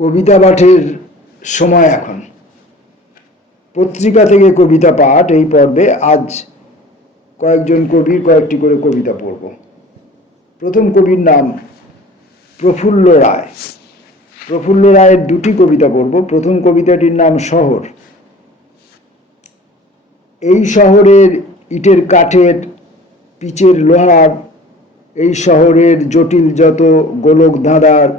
কবিতা পাঠের সময় এখন। পত্রিকা থেকে কবিতা পাঠ এই পর্বে আজ কয়েকজন কবির কয়েকটি করে কবিতা পড়ব। প্রথম কবির নাম প্রফুল্ল রায়। প্রফুল্ল রায়ের দুটি কবিতা পড়ব। প্রথম কবিতাটির নাম শহর। এই শহরের ইটের কাঠের পিচের লোহার, এই শহরের জটিল যত গোলক ধাঁধার,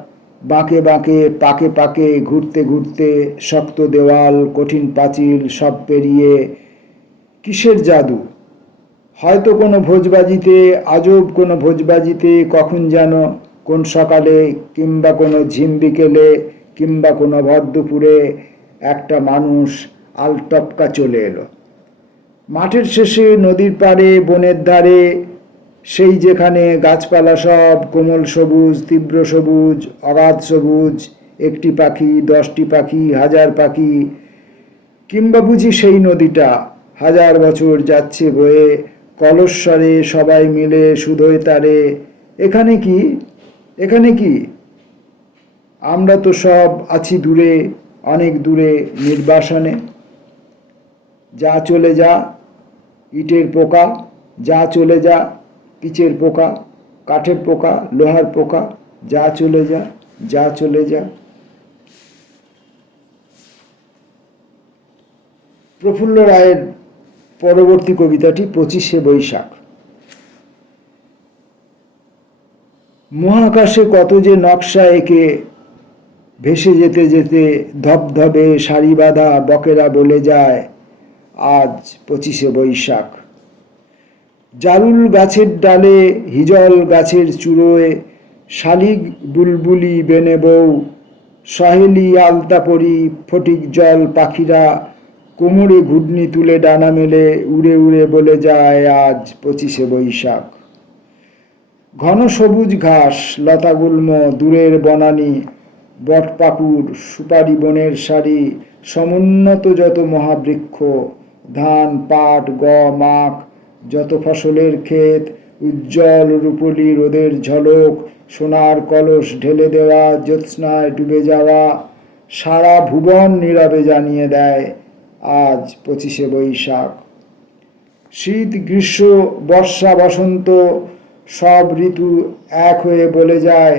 বাঁকে বাঁকে পাকে পাকে ঘুরতে ঘুরতে শক্ত দেওয়াল কঠিন পাঁচিল সব পেরিয়ে কিসের জাদু, হয়তো কোনো ভোজবাজিতে, আজব কোনো ভোজবাজিতে, কখন যেন কোন সকালে কিংবা কোনো ঝিম বিকেলে কিংবা কোনো ভর দুপুরে একটা মানুষ আলটপকা চলে এলো। মাঠের শেষে নদীর পাড়ে বনের ধারে, সেই যেখানে গাছপালা সব কোমল সবুজ, তীব্র সবুজ, অগাধ সবুজ, একটি পাখি, 10টি পাখি, 1000 পাখি, কিংবা বুঝি সেই নদীটা 1000 বছর যাচ্ছে বয়ে, কলস্বরে সবাই মিলে শুধোয় তারে, এখানে কি, এখানে কি, আমরা তো সব আছি দূরে, অনেক দূরে নির্বাসনে। যা চলে যা ইটের পোকা, যা চলে যা পিচের পোকা, কাঠের পোকা, লোহার পোকা, যা চলে যা, যা চলে যা। প্রফুল্ল রায়ের পরবর্তী কবিতাটি 25শে বৈশাখ। মহাকাশে কত যে নকশা এঁকে ভেসে যেতে যেতে ধবধবে সারি বাঁধা বকেরা বলে যায় আজ 25শে বৈশাখ। জারুল গাছের ডালে, হিজল গাছের চূড়োয়, শালিক বুলবুলি বেনে বউ, সহেলি আলতাপরি ফটিক জল পাখিরা কোমরে ঘুডনি তুলে ডানা মেলে উড়ে উড়ে বলে যায় আজ 25শে বৈশাখ। ঘন সবুজ ঘাস, লতাগুল্ম, দূরের বনানী, বটপাকুড়, সুপারি বনের সারি, সমুন্নত যত মহাবৃক্ষ, ধান পাট গম আখ, যত ফসলের ক্ষেত, উজ্জ্বল রূপলি রোদের ঝলক, সোনার কলস ঢেলে দেওয়া, জ্যোৎস্নায় ডুবে যাওয়া, সারা ভুবন নীরবে জানিয়ে দেয় আজ 25শে বৈশাখ। শীত গ্রীষ্ম বর্ষা বসন্ত সব ঋতু এক হয়ে বলে যায়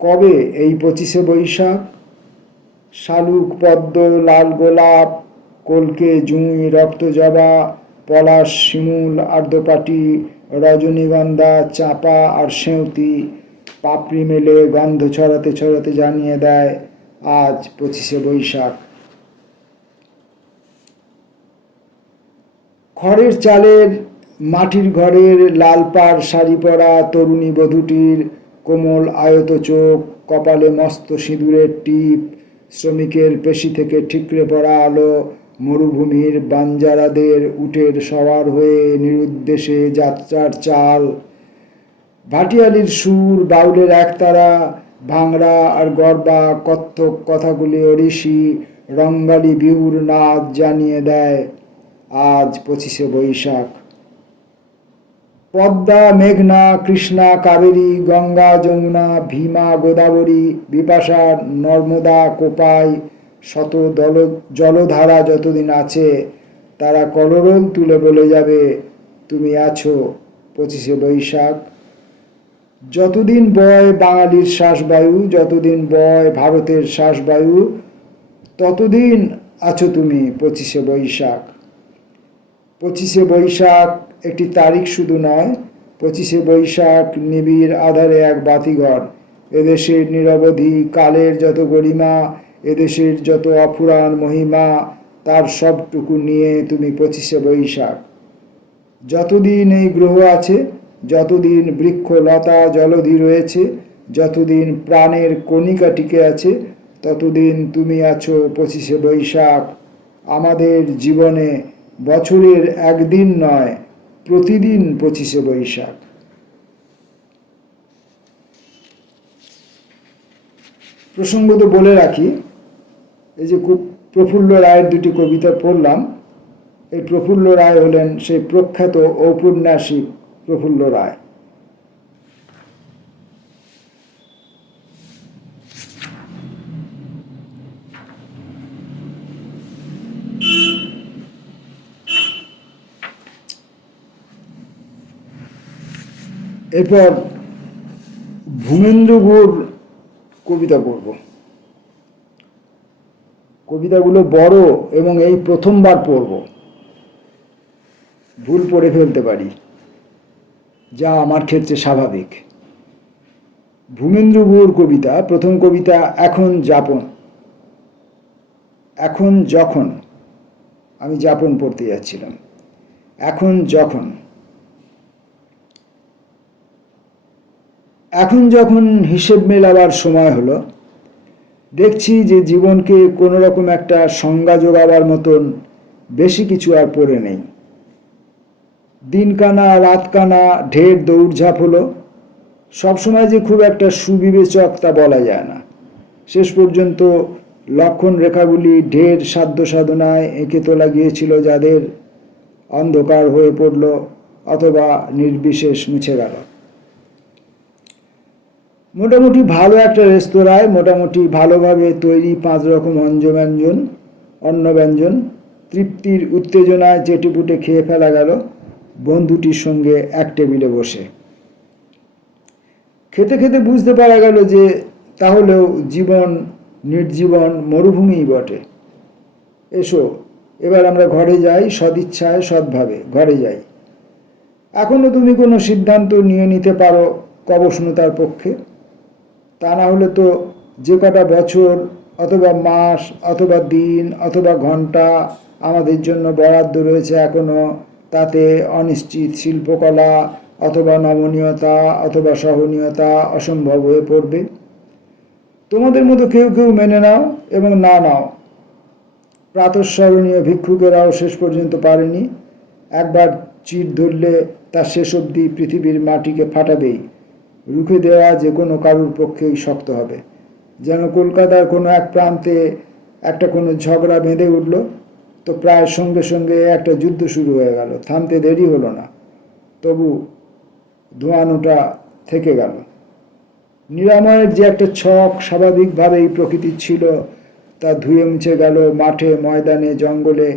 কবে এই 25শে বৈশাখ। শালুক পদ্ম লাল গোলাপ, কলকে জুঁই রক্তজবা, পলাশ শিমুল আর্দ্রপাটি, রজনীগন্ধা চাঁপা আর সেঁউতি পাপড়ি মেলে গন্ধ ছড়াতে ছড়াতে জানিয়ে দেয় আজ 25শে বৈশাখ। খড়ের চালের মাটির ঘরের লাল পাড় শাড়ি পরা তরুণী বধূটির কোমল আয়ত চোখ, কপালে মস্ত সিঁদুরের টিপ, শ্রমিকের পেশি থেকে ঠিকরে পড়া আলো, মরুভূমির বাঞ্জারাদের উটের সওয়ার হয়ে নিরুদ্দেশে যাত্রার চাল, ভাটিয়ালির সুর, বাউলের একতারা, ভাংড়া আর গরবা কত্থক কথাগুলি ওড়িশি, রঙ্গালি বিহুর নাচ জানিয়ে দেয় আজ 25শে বৈশাখ। পদ্মা মেঘনা কৃষ্ণা কাবেরী গঙ্গা যমুনা ভীমা গোদাবরী বিপাশা নর্মদা কোপাই শত জলধারা যতদিন আছে তারা কলরোল তুলে বলে যাবে তুমি আছো 25শে বৈশাখ। যতদিন বয় বাঙালির শ্বাসবায়ু, যতদিন বয় ভারতের শ্বাসবায়ু, ততদিন আছো তুমি 25শে বৈশাখ। 25শে বৈশাখ একটি তারিখ শুধু নয়, 25শে বৈশাখ নিবিড় আধারে এক বাতিঘর। এদেশের নিরবধি কালের যত গরিমা, এদেশের যত অফুরান মহিমা, তার সবটুকু নিয়ে তুমি 25শে বৈশাখ। যতদিন এই গ্রহ আছে, যতদিন বৃক্ষ লতা জলধি রয়েছে, যতদিন প্রাণের কণিকা টিকে আছে, ততদিন তুমি আছো 25শে বৈশাখ। আমাদের জীবনে বছরের একদিন নয়, প্রতিদিন 25শে বৈশাখ। প্রসঙ্গত বলে রাখি, এই যে প্রফুল্ল রায়ের দুটি কবিতা পড়লাম, এই প্রফুল্ল রায় হলেন সেই প্রখ্যাত ঔপন্যাসিক প্রফুল্ল রায়। এরপর ভূমেন্দ্র গুহর কবিতা পড়ব। কবিতাগুলো বড় এবং এই প্রথমবার পড়ব, ভুল পড়ে ফেলতে পারি, যা আমার ক্ষেত্রে স্বাভাবিক। ভূমেন্দ্র গুহর কবিতা, প্রথম কবিতা এখন যখন আমি যাপন পড়তে যাচ্ছিলাম। এখন যখন হিসেব মেলাবার সময় হলো, দেখছি যে জীবনকে কোনো রকম একটা সংজ্ঞা যোগাবার মতন বেশি কিছু আর পড়ে নেই। দিনকানা রাতকানা ঢের দৌড়ঝাঁপ হলো। সবসময় যে খুব একটা সুবিবেচক তা বলা যায় না। শেষ পর্যন্ত লক্ষণ রেখাগুলি ঢের সাধ্য সাধনায় এঁকে তোলা গিয়েছিল, যাদের অন্ধকার হয়ে পড়ল অথবা নির্বিশেষ মুছে গেল। মোটামুটি ভালো একটা রেস্তোরাঁয় মোটামুটি ভালোভাবে তৈরি 5 রকম অন্নব্যঞ্জন তৃপ্তির উত্তেজনায় চেটেপুটে খেয়ে ফেলা গেল বন্ধুটির সঙ্গে এক টেবিলে বসে। খেতে খেতে বুঝতে পারা গেল যে তাহলেও জীবন নির্জীবন মরুভূমিই বটে। এসো এবার আমরা ঘরে যাই, সদিচ্ছায় সৎভাবে ঘরে যাই। এখনো তুমি কোনো সিদ্ধান্ত নিয়ে নিতে পারো কবস্নতার পক্ষে। তা না হলে তো যে কটা বছর অথবা মাস অথবা দিন অথবা ঘন্টা আমাদের জন্য বরাদ্দ রয়েছে এখনো, তাতে অনিশ্চিত শিল্পকলা অথবা নমনীয়তা অথবা সহনীয়তা অসম্ভব হয়ে পড়বে। তোমাদের মতো কেউ কেউ মেনে নাও এবং না নাও। প্রাতঃস্মরণীয় ভিক্ষুকেরাও শেষ পর্যন্ত পারেনি। একবার চির ধরলে তার শেষ অবধি পৃথিবীর মাটিকে ফাটাবেই। রুখে দেওয়া যে কোনো কারুর পক্ষেই শক্ত হবে। যেন কলকাতার কোনো এক প্রান্তে একটা কোনো ঝগড়া বেঁধে উঠল, তো প্রায় সঙ্গে সঙ্গে একটা যুদ্ধ শুরু হয়ে গেল। থামতে দেরি হলো না, তবু ধোঁয়ানোটা থেকে গেল। নিরাময়ের যে একটা ছক স্বাভাবিকভাবেই প্রকৃতির ছিল, তা ধুয়ে মুছে গেল মাঠে ময়দানে জঙ্গলে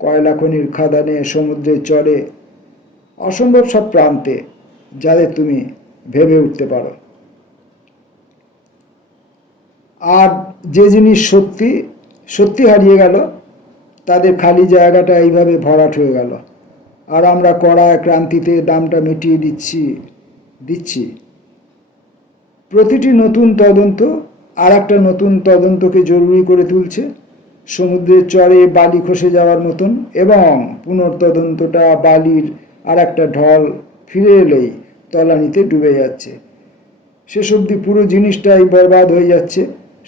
কয়লা খনির খাদানে সমুদ্রের চরে, অসম্ভব সব প্রান্তে যাদের তুমি ভেবে উঠতে পারো। আর যে জিনিস সত্যি সত্যি হারিয়ে গেল, তাদের খালি জায়গাটা এইভাবে ভরাট হয়ে গেল। আর আমরা কড়ায় ক্রান্তিতে দামটা মিটিয়ে দিচ্ছি। প্রতিটি নতুন তদন্ত আর একটা নতুন তদন্তকে জরুরি করে তুলছে, সমুদ্রের চরে বালি খসে যাওয়ার মতন। এবং পুনর্তদন্তটা বালির আর একটা ঢল ফিরে এলেই তলানিতে ডুবে যাচ্ছে। শেষ অবধি পুরো জিনিসটাই বরবাদ হয়ে যাচ্ছে।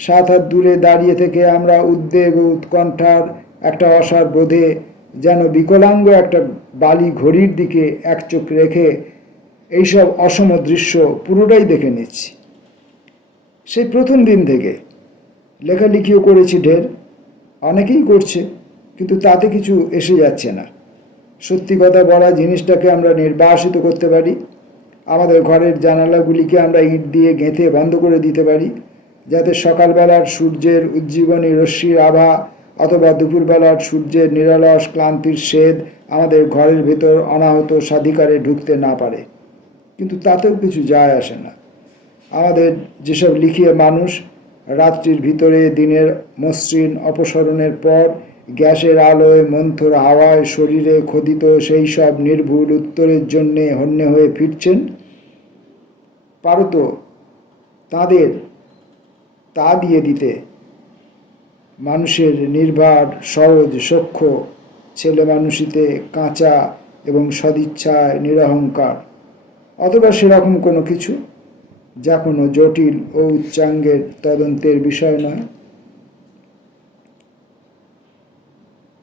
7 হাত দূরে দাঁড়িয়ে থেকে আমরা উদ্বেগ ও উৎকণ্ঠার একটা অসার বোধে যেন বিকলাঙ্গ একটা বালি ঘড়ির দিকে এক চোখ রেখে এইসব অসম দৃশ্য পুরোটাই দেখে নিচ্ছি। সেই প্রথম দিন থেকে লেখালেখিও করেছি ঢের, অনেকেই করছে, কিন্তু তাতে কিছু এসে যাচ্ছে না। সত্যি কথা বলা জিনিসটাকে আমরা নির্বাসিত করতে পারি। আমাদের ঘরের জানালাগুলিকে আমরা ইট দিয়ে গেঁথে বন্ধ করে দিতে পারি, যাতে সকালবেলার সূর্যের উজ্জীবনী রশ্মির আভা অথবা দুপুরবেলার সূর্যের নিরলস ক্লান্তির শেদ আমাদের ঘরের ভেতর অনাহত স্বাধিকারে ঢুকতে না পারে। কিন্তু তাতেও কিছু যায় আসে না। আমাদের যেসব লিখিয়ে মানুষ রাত্রির ভিতরে দিনের মসৃণ অপসরণের পর গ্যাসের আলোয় মন্থর হাওয়ায় শরীরে খোদিত সেই সব নির্ভুল উত্তরের জন্যে হন্যে হয়ে ফিরছেন, পারো তো তাদের তা দিয়ে দিতে মানুষের নির্বাক সহজ সখ্য ছেলে মানুষিতে কাঁচা এবং সদিচ্ছায় নিরহংকার, অথবা সেরকম কোনো কিছু যা কোনো জটিল ও উচ্চাঙ্গের তদন্তের বিষয় নয়।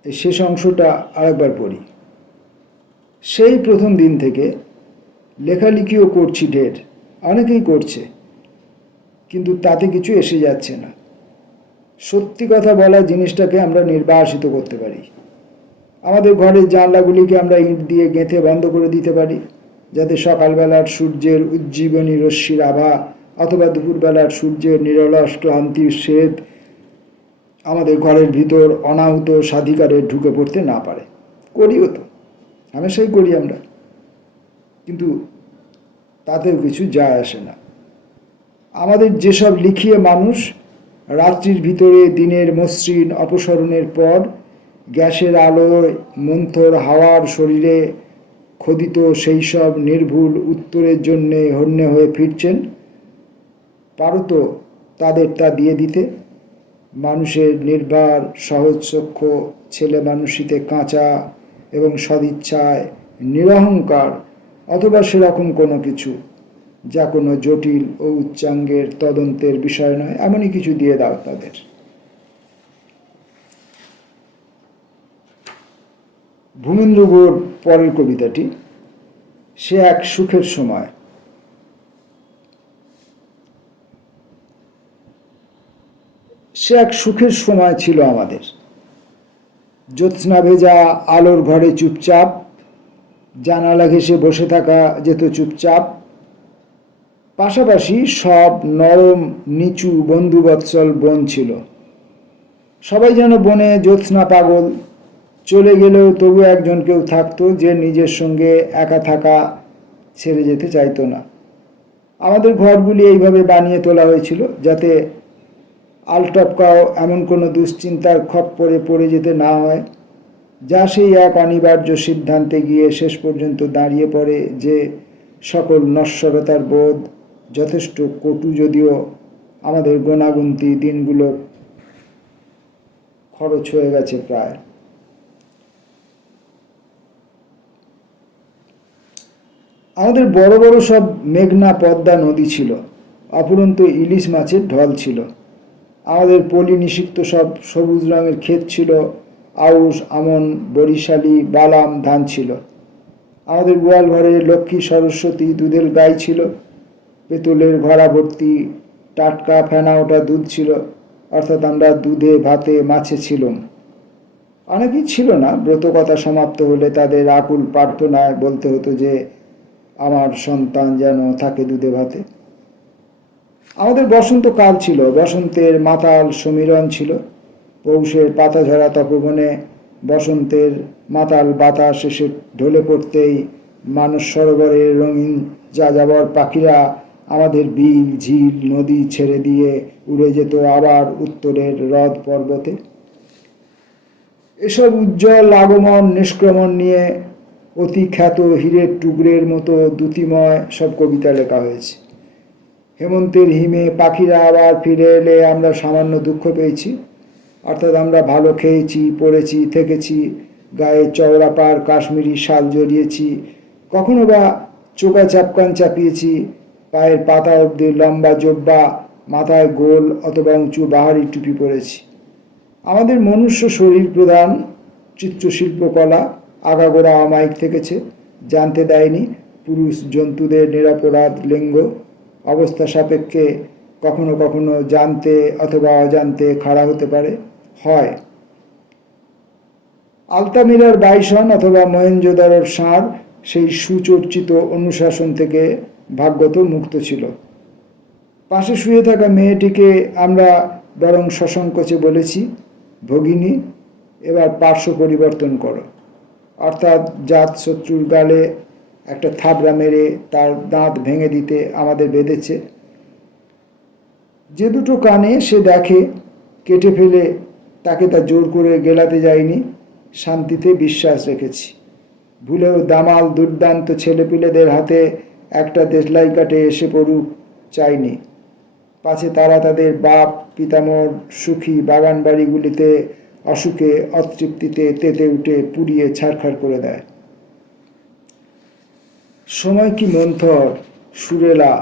এই শেষ অংশটা আরেকবার পড়ি। সেই প্রথম দিন থেকে লেখালেখিও করছি ঢের, অনেকেই করছে, কিন্তু তাতে কিছু এসে যাচ্ছে না। সত্যি কথা বলা জিনিসটাকে আমরা নির্বাসিত করতে পারি। আমাদের ঘরের জানলাগুলিকে আমরা ইট দিয়ে গেঁথে বন্ধ করে দিতে পারি, যাতে সকালবেলার সূর্যের উজ্জীবনী রশ্মির আভা অথবা দুপুরবেলার সূর্যের নিরলস ক্লান্তির শেদ আমাদের ঘরের ভিতর অনাহুত স্বাধিকারে ঢুকে পড়তে না পারে। করিও তো, হামেশাই করি আমরা। কিন্তু তাতেও কিছু যায় আসে না। আমাদের যেসব লিখিয়ে মানুষ রাত্রির ভিতরে দিনের মসৃণ অপসরণের পর গ্যাসের আলোয় মন্থর হাওয়ার শরীরে খোদিত সেই সব নির্ভুল উত্তরের জন্যে হন্যে হয়ে ফিরছেন, পারো তো তাদের তা দিয়ে দিতে? মানুষের নির্ভার সহজচক্ষ ছেলে মানুষিতে কাঁচা এবং সদিচ্ছায় নিরহংকার, অথবা সেরকম কোনো কিছু যা কোনো জটিল ও উচ্চাঙ্গের তদন্তের বিষয় নয়, এমনই কিছু দিয়ে দাও তাদের। ভূমেন্দ্র গুহর পরের কবিতাটি, সে এক সুখের সময়। সে এক সুখের সময় ছিল আমাদের। জ্যোৎস্না ভেজা আলোর ঘরে চুপচাপ, জানালা ঘেঁষে বসে থাকা যেত চুপচাপ। পাশাপাশি সব নরম নিচু বন্ধুবৎসল বন ছিল। সবাই যেন বনে জ্যোৎস্না পাগল। চলে গেলেও তবু একজন কেউ থাকতো যে নিজের সঙ্গে একা থাকা ছেড়ে যেতে চাইতো না। আমাদের ঘরগুলি এইভাবে বানিয়ে তোলা হয়েছিল যাতে আলটপকাও এমন কোনো দুশ্চিন্তার খপ্পরে পড়ে যেতে না হয়, যা সেই এক অনিবার্য সিদ্ধান্তে গিয়ে শেষ পর্যন্ত দাঁড়িয়ে পড়ে যে সকল নশ্বরতার বোধ যথেষ্ট কটু, যদিও আমাদের গোনাগুন্তি দিনগুলো খরচ হয়ে গেছে প্রায়। আমাদের বড় বড় সব মেঘনা পদ্মা নদী ছিল, অফুরন্ত ইলিশ মাছের ঢল ছিল। আমাদের পলি নিষিক্ত সব সবুজ রঙের ক্ষেত ছিল, আউশ আমন বরিশালি বালাম ধান ছিল। আমাদের গোয়াল ঘরে লক্ষ্মী সরস্বতী দুধের গাই ছিল, পেতলের ঘড়া ভর্তি টাটকা ফেনা ওঠা দুধ ছিল, অর্থাৎ আমরা দুধে ভাতে মাছে ছিলাম। অনেকেই ছিল না, ব্রতকথা সমাপ্ত হলে তাদের আকুল প্রার্থনায় বলতে হতো যে আমার সন্তান যেন থাকে দুধে ভাতে। আমাদের বসন্তকাল ছিল, বসন্তের মাতাল সমীরণ ছিল। পৌষের পাতা ঝরা তপবনে বসন্তের মাতাল বাতাস এসে ঢলে পড়তেই মানস সরোবরের রঙিন যাযাবর পাখিরা আমাদের বিল ঝিল নদী ছেড়ে দিয়ে উড়ে যেত আবার উত্তরের হ্রদ পর্বতে। এসব উজ্জ্বল আগমন নিষ্ক্রমণ নিয়ে অতি খ্যাত হীরের টুকরের মতো দ্যুতিময় সব কবিতা লেখা হয়েছে। হেমন্তের হিমে পাখিরা আবার ফিরে এলে আমরা সামান্য দুঃখ পেয়েছি, অর্থাৎ আমরা ভালো খেয়েছি, পড়েছি, থেকেছি, গায়ে চওড়া পাড় কাশ্মীরি শাল জড়িয়েছি, কখনো বা চোখা চাপকান চাপিয়েছি, পায়ের পাতা অবধি লম্বা জোব্বা, মাথায় গোল অথবা উঁচু বাহারি টুপি পরেছি। আমাদের মনুষ্য শরীর প্রধান চিত্রশিল্পকলা আগাগোড়া অমায়িক থেকেছে, জানতে দেয়নি পুরুষ জন্তুদের নিরপরাধ লিঙ্গ। অবস্থা সাপেক্ষে কখনো কখনো জানতে অথবা অজান্তে খাড়া হতে পারে, হয়। আলতামিরার বাইসন অথবা মহেঞ্জোদারোর ষাঁড় সেই সুচর্চিত অনুশাসন থেকে ভাগ্যত মুক্ত ছিল। পাশে শুয়ে থাকা মেয়েটিকে আমরা বরং সসংকোচে বলেছি, ভগিনী, এবার পার্শ্ব পরিবর্তন করো, অর্থাৎ জাত শত্রুর গালে একটা থাবড়া মেরে তার দাঁত ভেঙে দিতে আমাদের বেঁধেছে। যে দুটো কানে সে দেখে কেটে ফেলে তাকে তা জোর করে গেলাতে যায়নি, শান্তিতে বিশ্বাস রেখেছি। ভুলেও দামাল দুর্দান্ত ছেলেপিলেদের হাতে একটা দেশলাই কাটে এসে পড়ুক চাইনি, পাছে তারা তাদের বাপ পিতামহর সুখী বাগান বাড়িগুলিতে অসুখে অতৃপ্তিতে তেতে উঠে পুড়িয়ে ছারখার করে দেয়। সময় কি মন্থর, সুরেলা,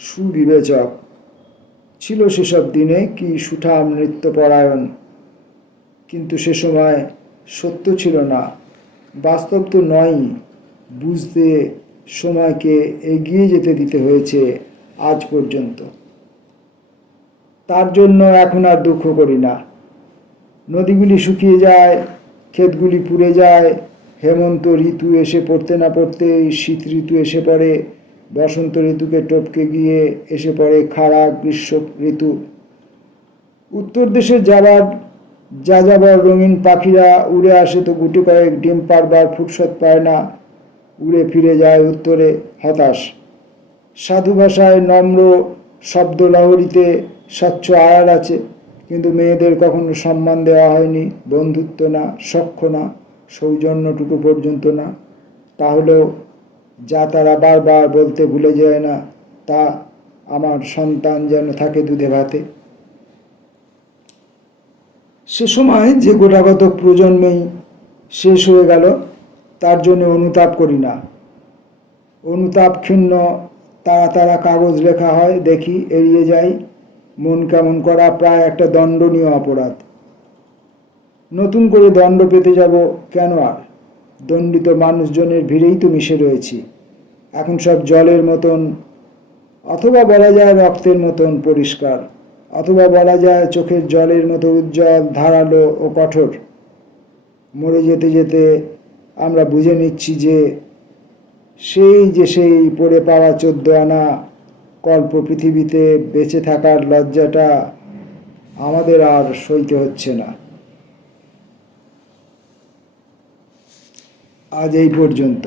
সুবিবেচক ছিল সেসব দিনে, কি সুঠাম নৃত্যপরায়ণ। কিন্তু সে সময় সত্য ছিল না, বাস্তব তো নয়ই। বুঝতে সময়কে এগিয়ে যেতে দিতে হয়েছে আজ পর্যন্ত। তার জন্য এখন আর দুঃখ করি না। নদীগুলি শুকিয়ে যায়, ক্ষেতগুলি পুড়ে যায়, হেমন্ত ঋতু এসে পড়তে না পড়তেই শীত ঋতু এসে পড়ে, বসন্ত ঋতুকে টপকে গিয়ে এসে পড়ে খারাপ গ্রীষ্ম ঋতু। উত্তর দেশে যাযাবর রঙিন পাখিরা উড়ে আসে তো গুটি কয়েক ডিম পাড়বার ফুরসত পায় না, উড়ে ফিরে যায় উত্তরে হতাশ। সাধু ভাষায় নম্র শব্দলহরীতে স্বচ্ছ আয়ার আছে, কিন্তু মেয়েদের কখনো সম্মান দেওয়া হয়নি, বন্ধুত্ব না, সখ্য না, সৌজন্যটুকু পর্যন্ত না। তাহলেও যা তারা বারবার বলতে ভুলে যায় না, তা আমার সন্তান যেন থাকে দুধে ভাতে। সে সময় যে গোটাগত প্রজন্মেই শেষ হয়ে গেল, তার জন্য অনুতাপ করি না। অনুতাপ ক্ষীণ তারা তারা কাগজ লেখা হয়, দেখি, এড়িয়ে যাই। মন কেমন করা প্রায় একটা দণ্ডনীয় অপরাধ। নতুন করে দণ্ড পেতে যাব কেন আর? দণ্ডিত মানুষজনের ভিড়েই তো মিশে রয়েছি। এখন সব জলের মতন, অথবা বলা যায় রক্তের মতন পরিষ্কার, অথবা বলা যায় চোখের জলের মতো উজ্জ্বল, ধারালো ও কঠোর। মরে যেতে যেতে আমরা বুঝে নিচ্ছি যে সেই পড়ে পাওয়া 14 আনা কল্প পৃথিবীতে বেঁচে থাকার লজ্জাটা আমাদের আর সইতে হচ্ছে না। আজ এই পর্যন্ত।